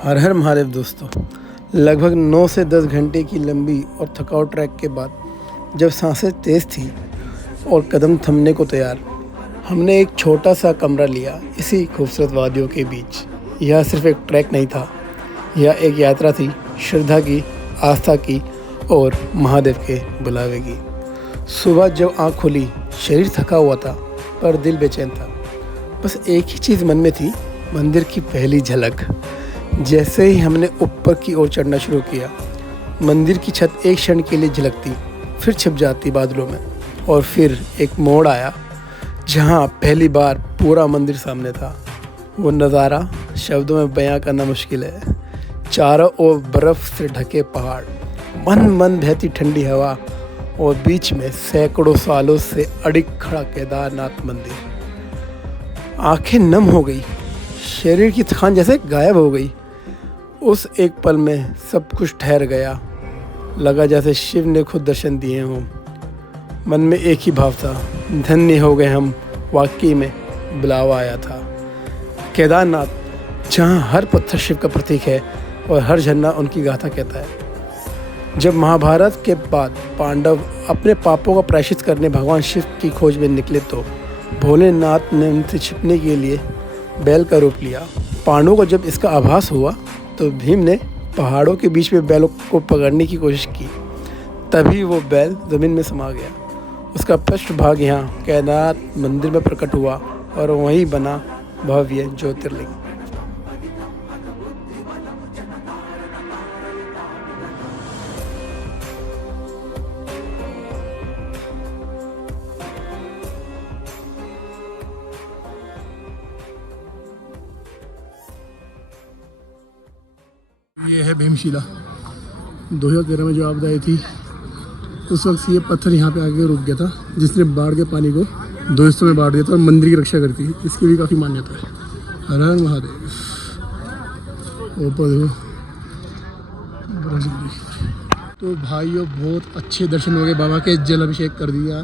हर हर महादेव दोस्तों। लगभग 9 से 10 घंटे की लंबी और थकाऊ ट्रैक के बाद जब सांसें तेज़ थी और कदम थमने को तैयार, हमने एक छोटा सा कमरा लिया इसी खूबसूरत वादियों के बीच। यह सिर्फ एक ट्रैक नहीं था, यह एक यात्रा थी, श्रद्धा की, आस्था की और महादेव के बुलावे की। सुबह जब आँख खुली, शरीर थका हुआ था पर दिल बेचैन था। बस एक ही चीज़ मन में थी, मंदिर की पहली झलक। जैसे ही हमने ऊपर की ओर चढ़ना शुरू किया, मंदिर की छत एक क्षण के लिए झलकती, फिर छिप जाती बादलों में। और फिर एक मोड़ आया जहाँ पहली बार पूरा मंदिर सामने था। वो नज़ारा शब्दों में बयां करना मुश्किल है। चारों ओर बर्फ़ से ढके पहाड़, मन मन बहती ठंडी हवा और बीच में सैकड़ों सालों से अडिग खड़ा केदारनाथ मंदिर। आंखें नम हो गई, शरीर की थकान जैसे गायब हो गई। उस एक पल में सब कुछ ठहर गया, लगा जैसे शिव ने खुद दर्शन दिए हों। मन में एक ही भाव था, धन्य हो गए हम, वाकई में बुलावा आया था। केदारनाथ, जहाँ हर पत्थर शिव का प्रतीक है और हर झरना उनकी गाथा कहता है। जब महाभारत के बाद पांडव अपने पापों का प्रायश्चित करने भगवान शिव की खोज में निकले तो भोलेनाथ ने उनसे छिपने के लिए बैल का रूप लिया। पांडवों को जब इसका आभास हुआ तो भीम ने पहाड़ों के बीच में बैलों को पकड़ने की कोशिश की। तभी वो बैल ज़मीन में समा गया। उसका पृष्ठभाग यहाँ केदारनाथ मंदिर में प्रकट हुआ और वहीं बना भव्य ज्योतिर्लिंग। ये है भीमशिला। 2013 में जो आपदा आई थी, उस वक्त ये पत्थर यहाँ पे आके रुक गया था, जिसने बाढ़ के पानी को 2 हिस्सों में बांट दिया था और मंदिर की रक्षा करती है। इसकी भी काफ़ी मान्यता है। हर हर महादेव। ऊपर देखो, तो भाइयों बहुत अच्छे दर्शन हो गए। बाबा के जल अभिषेक कर दिया,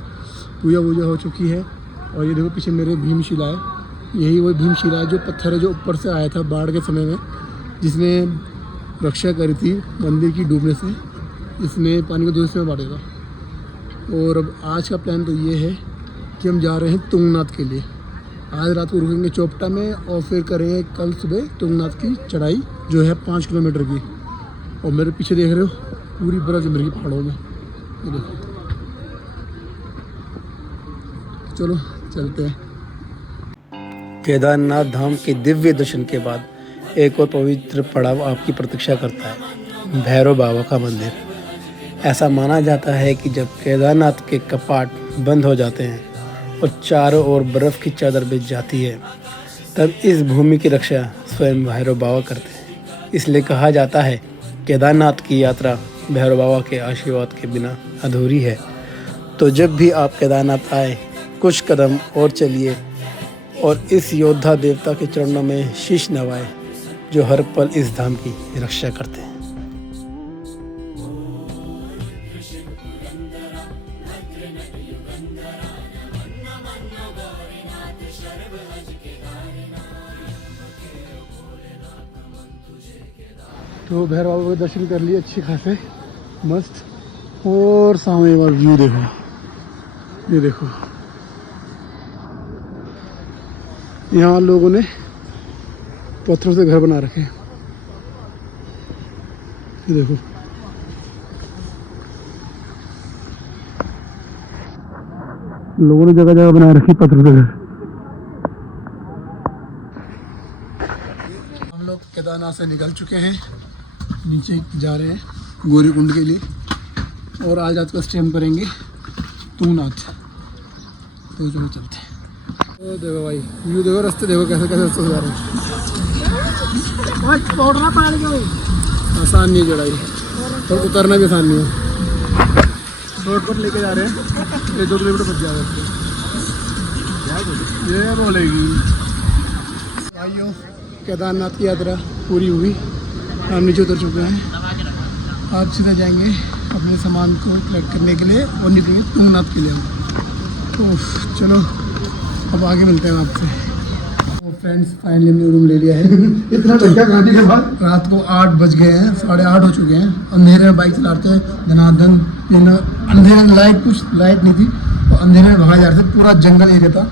पूजा वूजा हो चुकी है। और ये देखो पीछे मेरे भीमशिला है। यही वो भीमशिला है, जो पत्थर है जो ऊपर से आया था बाढ़ के समय में, जिसने रक्षा करी थी मंदिर की डूबने से। इसने पानी को 2 हिस्से में बांटा था। और अब आज का प्लान तो ये है कि हम जा रहे हैं तुंगनाथ के लिए। आज रात को रुकेंगे चोपटा में और फिर करेंगे कल सुबह तुंगनाथ की चढ़ाई, जो है 5 किलोमीटर की। और मेरे पीछे देख रहे हो पूरी बर्फ जम रही है पहाड़ों में, ये देखो। चलो चलते हैं। केदारनाथ धाम के दिव्य दर्शन के बाद एक और पवित्र पड़ाव आपकी प्रतीक्षा करता है, भैरव बाबा का मंदिर। ऐसा माना जाता है कि जब केदारनाथ के कपाट बंद हो जाते हैं और चारों ओर बर्फ़ की चादर बिछ जाती है, तब इस भूमि की रक्षा स्वयं भैरव बाबा करते हैं। इसलिए कहा जाता है, केदारनाथ की यात्रा भैरव बाबा के आशीर्वाद के बिना अधूरी है। तो जब भी आप केदारनाथ आए, कुछ कदम और चलिए और इस योद्धा देवता के चरणों में शीश नवाएं, जो हर पल इस धाम की रक्षा करते हैं। तो भैरव बाबा के दर्शन कर लिए अच्छे खासे मस्त। और सामने एक बार व्यू देखो, ये देखो। यहाँ लोगों ने पत्थरों से घर बना रखे हैं, ये देखो। लोगों ने जगह जगह बना रखी पत्थरों से घर। हम लोग केदारनाथ से निकल चुके हैं, नीचे जा रहे हैं गौरी कुंड के लिए। और आज रात को स्टे हम करेंगे तुंगनाथ। तो चलो चलते हैं। तो देखो भाई, व्यू देखो, रास्ते देखो कैसे कैसे रास्ते जा रहे हैं। आसान नहीं चढ़ाई और उतरना भी आसान नहीं है। शॉर्टकट लेके जा रहे हैं, 1-2 किलोमीटर बच जा रहे हैं। ये बोलेगी भाइयों, केदारनाथ की यात्रा पूरी हुई। हम नीचे उतर चुके हैं। आप सीधा जाएंगे अपने सामान को कलेक्ट करने के लिए और निकलेंगे तुंगनाथ के लिए। तो चलो अब आगे मिलते हैं आपसे। फ्रेंड्स फाइनली हमने रूम ले लिया है। इतना धक्का खाने के बाद रात को 8 बज गए हैं, 8:30 हो चुके हैं। अंधेरे में बाइक चलाते हैं धनाधन, अंधेरे में लाइट नहीं थी और अंधेरे में भगा जा रहे थे। पूरा जंगल एरिया था।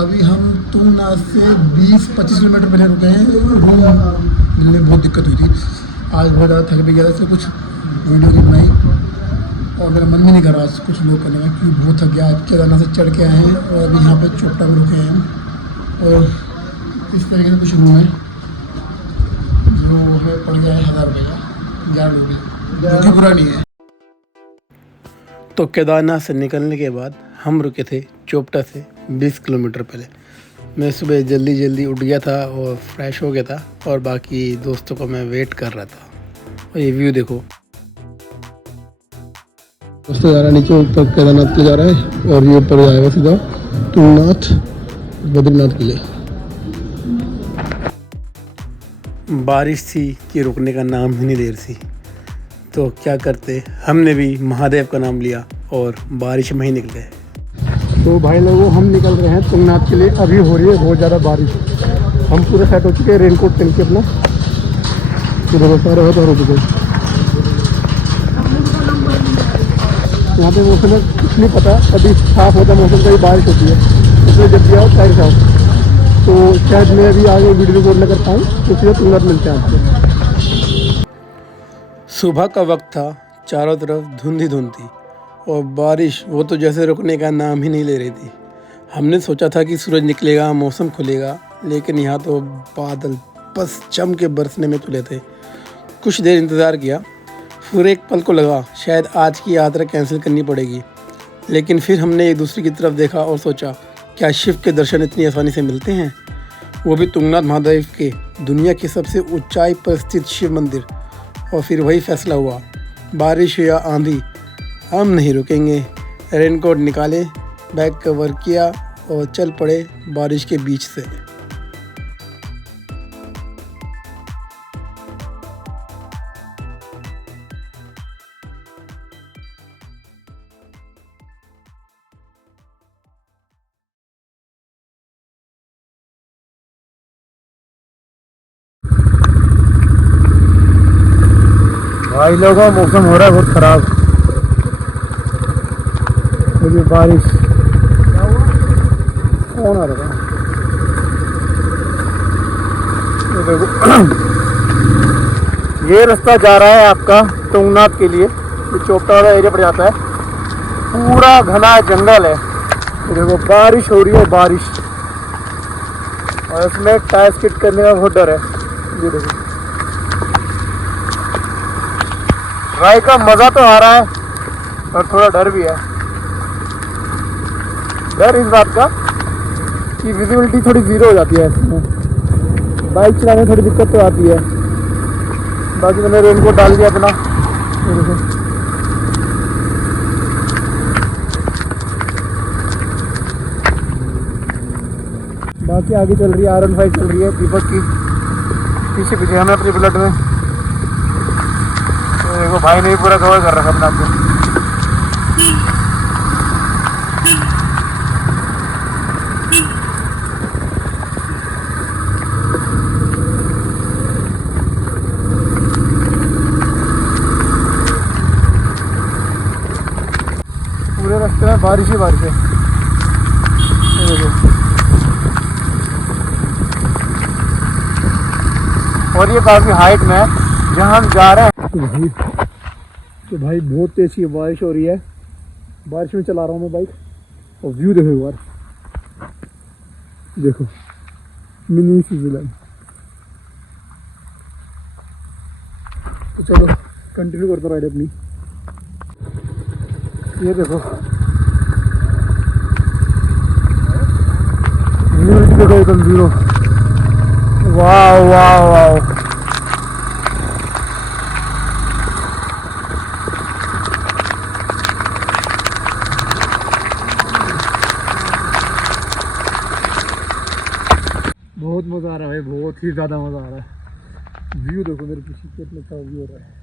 अभी हम तुंगनाथ से 20-25 किलोमीटर पहले रुके हैं। रूम मिलने में बहुत दिक्कत हुई थी। आज बहुत ज़्यादा थक भी गया था, इसलिए कुछ वीडियो नहीं बनाई और मेरा मन भी नहीं कर रहा आज कुछ लोग करने का, क्योंकि बहुत थक गया। केदारनाथ से चढ़ के आए हैं और अभी यहाँ पे चोपटा में रुके हैं। और इस तरीके से कुछ रूम है जो हमें पड़ गया है 1000 रुपये का, 11 रुपये, जो कि बुरा नहीं है। तो केदारनाथ से निकलने के बाद हम रुके थे चोपटा से 20 किलोमीटर पहले। मैं सुबह जल्दी उठ गया था और फ्रेश हो गया था और बाकी दोस्तों को मैं वेट कर रहा था। और ये व्यू देखो, दोस्तों जा रहा है नीचे, ऊपर केदारनाथ के लिए जा रहा है और ये ऊपर जाएगा सीधा तुंगनाथ बद्रीनाथ के लिए। बारिश थी कि रुकने का नाम ही नहीं ले रही थी, तो क्या करते, हमने भी महादेव का नाम लिया और बारिश में ही निकल गए। तो भाई लोगों, हम निकल रहे हैं तुंगनाथ के लिए। अभी हो रही है बहुत ज़्यादा बारिश। हम पूरे सेट हो चुके हैं, रेनकोट पहन के अपना। तो देखो सारे हो चुके हैं। यहाँ पे मौसम में कुछ नहीं पता, अभी साफ होता है मौसम, कभी बारिश होती है, इसलिए जब भी आओ टाइम से आओ। तो शायद मैं अभी आगे वीडियो रिकॉर्ड न कर पाऊँ, तो सीधे तुंगनाथ मिलते हैं आपसे। सुबह का वक्त था, चारों तरफ धुंध ही धुंध थी और बारिश वो तो जैसे रुकने का नाम ही नहीं ले रही थी। हमने सोचा था कि सूरज निकलेगा, मौसम खुलेगा, लेकिन यहाँ तो बादल बस जम के बरसने में तुले थे। कुछ देर इंतज़ार किया, फिर एक पल को लगा शायद आज की यात्रा कैंसिल करनी पड़ेगी। लेकिन फिर हमने एक दूसरे की तरफ देखा और सोचा, क्या शिव के दर्शन इतनी आसानी से मिलते हैं, वो भी तुंगनाथ महादेव के, दुनिया की सबसे ऊंचाई पर स्थित शिव मंदिर। और फिर वही फैसला हुआ, बारिश या आंधी, हम नहीं रुकेंगे। रेनकोट निकाले, बैग कवर किया और चल पड़े बारिश के बीच से। भाई लोगों, मौसम हो रहा है बहुत खराब, क्योंकि बारिश कौन आ रहा है। ये रास्ता जा रहा है आपका तुंगनाथ के लिए, ये चोपटा वाला एरिया पड़ जाता है। पूरा घना जंगल है। देखो बारिश हो रही है, बारिश, और इसमें टायर स्किड करने का बहुत डर है। ये देखो, राइड का मज़ा तो आ रहा है और थोड़ा डर भी है। डर इस बात का कि विजिबिलिटी थोड़ी ज़ीरो हो जाती है इसमें, बाइक चलाने में थोड़ी दिक्कत तो आती है। बाकी मैंने रेनकोट डाल दिया अपना। बाकी आगे चल रही है R15 चल रही है दीपक की, पीछे पीछे हमें अपनी बुलेट में। तो देखो भाई ने पूरा कवर कर रखा अपना आपको। पूरे रास्ते में बारिश ही बारिश है। देखो, और ये काफ़ी हाइट में है जहाँ हम जा रहे हैं। तो भाई बहुत तेज़ की बारिश हो रही है, बारिश में चला रहा हूँ मैं बाइक। और व्यू देखो एक बार, देखो मिनी स्विट्जरलैंड। तो चलो कंटिन्यू करता राइड अपनी। ये देखो व्यू देखो एकदम जीरो। वाह वाह वाह, बहुत मज़ा आ रहा है भाई, बहुत ही ज़्यादा मज़ा आ रहा है। व्यू देखो मेरे पीछे कितना अच्छा व्यू हो रहा है।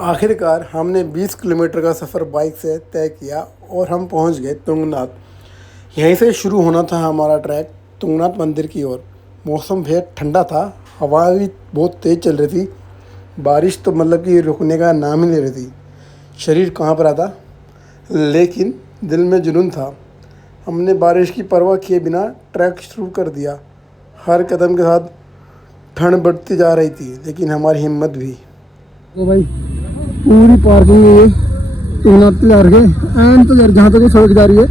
आखिरकार हमने 20 किलोमीटर का सफ़र बाइक से तय किया और हम पहुंच गए तुंगनाथ। यहीं से शुरू होना था हमारा ट्रैक तुंगनाथ मंदिर की ओर। मौसम बेहद ठंडा था, हवा भी बहुत तेज़ चल रही थी। बारिश तो मतलब कि रुकने का नाम ही नहीं ले रही थी। शरीर काँप रहा था, लेकिन दिल में जुनून था। हमने बारिश की परवाह किए बिना ट्रैक शुरू कर दिया। हर कदम के साथ ठंड बढ़ती जा रही थी, लेकिन हमारी हिम्मत भी। तो भाई पूरी पार्किंग है ये तुंगनाथ के आगे एंड तो यार जहाँ तक वो सड़क जा रही है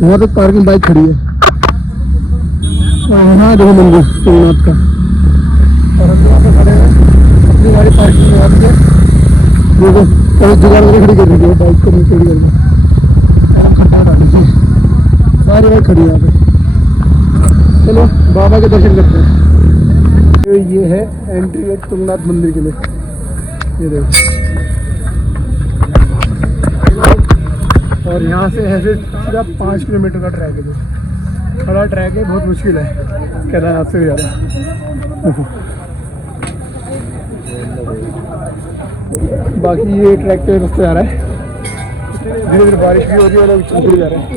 वहाँ तक पार्किंग बाइक खड़ी है। और यहाँ देखो मंदिर तुंगनाथ का, और हम यहाँ पे खड़े हैं अपनी गाड़ी पार्किंग में आती है। देखो कहीं जुगाड़ करके खड़ी कर रही है बाइक को नीचे करके, खड्डा डाल दीजिए, सारी बाइक खड़ी है यहाँ पे। चलो बाबा के दर्शन करते हैं। तो ये है एंट्री तुंगनाथ मंदिर के लिए, ये देखो। और यहाँ से ऐसे सीधा 5 किलोमीटर का ट्रैक है, जो खड़ा ट्रैक है, बहुत मुश्किल है केदारनाथ से भी ज़्यादा। बाकी ये ट्रैक पे रास्ते आ रहा है, धीरे धीरे बारिश भी हो रही है, लोग चलते जा रहे हैं।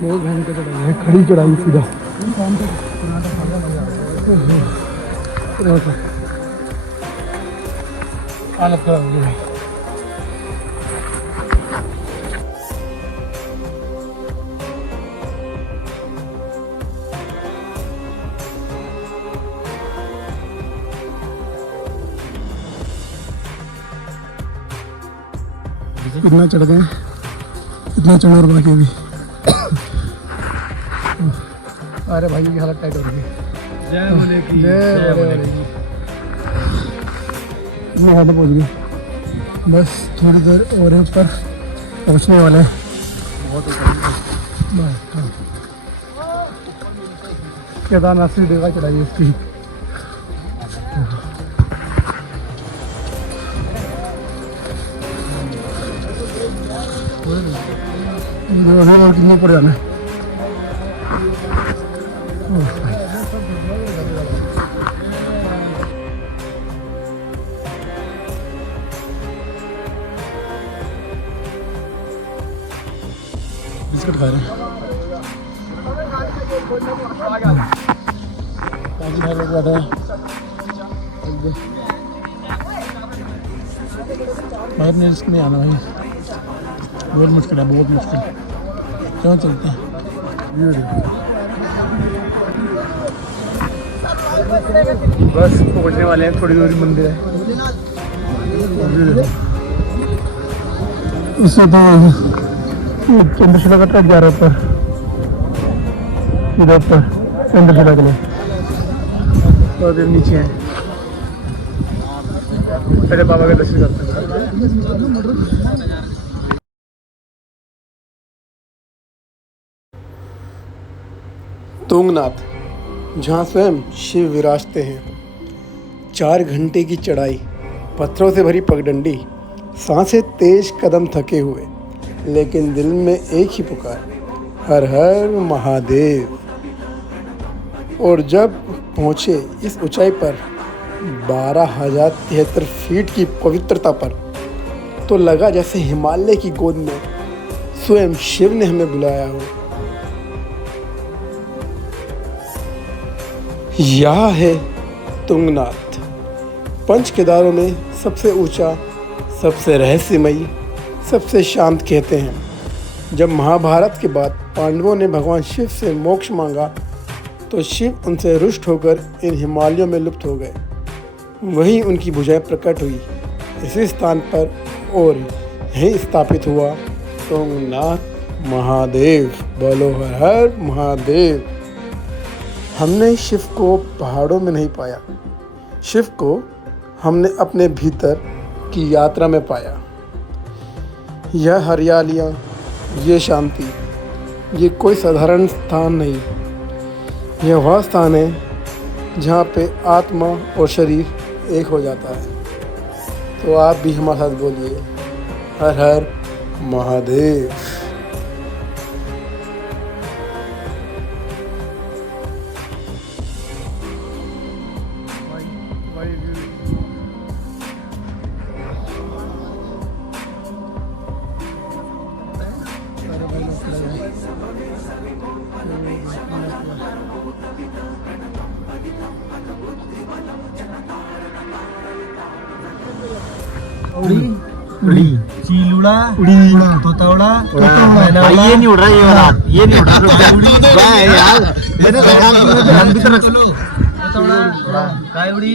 बहुत भयंकर चढ़ाई है, खड़ी चढ़ाई सीधा। हालत खराब हो गई। कितना चढ़ गए, कितना चढ़ और बाकी भी। अरे भाई की हालत टाइट हो रही है। जय बोले की, जय बोले की। हालत पहुँच गई, बस थोड़ी देर और है, ऊपर पहुँचने वाले हैं। केदारनाथ से देगा चढ़ाई इसकी। और कितना पड़ जाना है। बिस्किट खा रहे हैं, काफी सारे लोग बैठे हैं। बाहर में रिस्क नहीं आना भाई, बहुत मुश्किल है, बहुत मुश्किल। क्यों चलते हैं, बस पहुंचने वाले हैं, थोड़ी दूरी मंदिर है। उससे तो चंद्रशिला का ट्रैक जा रहा है ऊपर, इधर ऊपर चंद्रशिला के लिए, और फिर नीचे है। पहले बाबा के दर्शन करते हैं। तुंगनाथ, जहाँ स्वयं शिव विराजते हैं। 4 घंटे की चढ़ाई, पत्थरों से भरी पगडंडी, सांसें तेज, कदम थके हुए, लेकिन दिल में एक ही पुकार, हर हर महादेव। और जब पहुँचे इस ऊंचाई पर 12,073 फीट की पवित्रता पर, तो लगा जैसे हिमालय की गोद में स्वयं शिव ने हमें बुलाया हो। यह है तुंगनाथ, पंच केदारों में सबसे ऊंचा, सबसे रहस्यमयी, सबसे शांत कहते हैं। जब महाभारत के बाद पांडवों ने भगवान शिव से मोक्ष मांगा, तो शिव उनसे रुष्ट होकर इन हिमालयों में लुप्त हो गए। वहीं उनकी भुजाएं प्रकट हुई इसी स्थान पर, और यहीं स्थापित हुआ तुंगनाथ महादेव। बोलो हर हर महादेव। हमने शिव को पहाड़ों में नहीं पाया, शिव को हमने अपने भीतर की यात्रा में पाया। यह हरियालियाँ, ये शांति, ये कोई साधारण स्थान नहीं। यह वह स्थान है जहाँ पे आत्मा और शरीर एक हो जाता है। तो आप भी हमारे साथ बोलिए, हर हर महादेव। मस्त लग रहा है। उड़ी चील उड़ा उड़ी तोता उड़ा भाई ये नहीं उड़ रहा ये वाला ये नहीं उड़ रहा भाई यार मैंने ध्यान भी तो रख लो तोता उड़ा काय उड़ी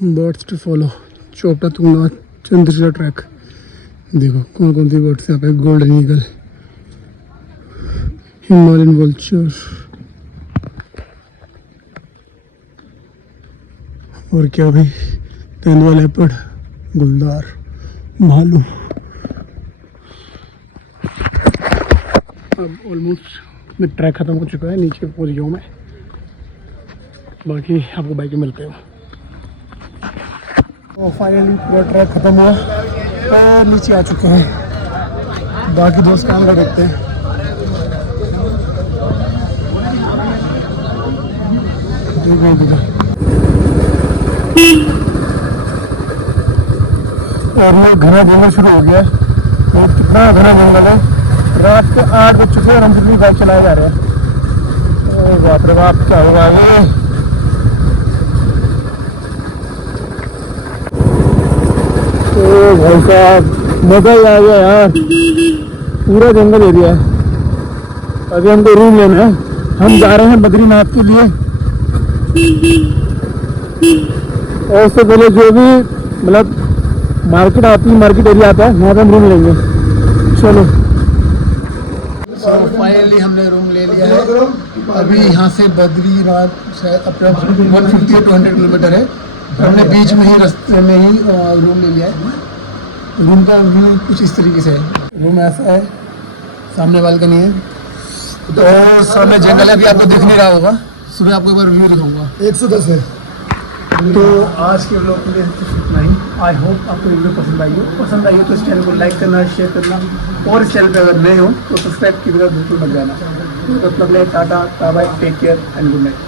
birds to follow Chopta Tungnath Chandrashila trek. देखो कौन कौन सी बर्ड्स यहाँ पे, गोल्डन ईगल, हिमालयन वल्चर और क्या भाई, तेंदुआ लेपर्ड, गुलदार, भालू। अब ऑलमोस्ट मैं ट्रैक ख़त्म हो चुका है, नीचे पहुंच गया हूँ मैं, बाकी आपको बाइक में मिलते हो। तो फाइनली पूरा ट्रैक ख़त्म हुआ और नीचे आ चुके हैं, बाकी दोस्त काम कर देखते हैं। और ये घना जंगल शुरू हो गया है, और कितना घना जंगल है। रात के 8 बज चुके हैं और हम कितनी बाइक चलाए जा रहे हैं। बाप रे बाप, क्या होगा आगे। ओ भाई साहब, मजा ही आ गया यार, पूरा जंगल एरिया है। अभी हमको रूम लेना है, हम जा रहे हैं बद्रीनाथ के लिए। और उससे पहले जो भी मतलब मार्केट आती है, मार्केट एरिया आता है, वहाँ पे हम रूम लेंगे। चलो फाइनली हमने रूम ले लिया है। अभी यहाँ से बद्रीनाथ शायद अपना 150 या 200 किलोमीटर है। हमने बीच में ही रास्ते में ही रूम ले लिया है। रूम का व्यू कुछ इस तरीके से है। रूम ऐसा है, सामने बालकनी है और सामने जंगल है। अभी आपको दिख नहीं रहा होगा, सुबह आपको एक बार व्यू दिखाऊंगा। 110 है। तो आज के व्लॉग में सिर्फ इतना ही। आई होप आपको वीडियो पसंद आई हो तो इस चैनल को लाइक करना, शेयर करना, और इस चैनल पे अगर नए हो तो सब्सक्राइब की जगह बिल्कुल मत जाना। तो मतलब tata bye, take care and good night.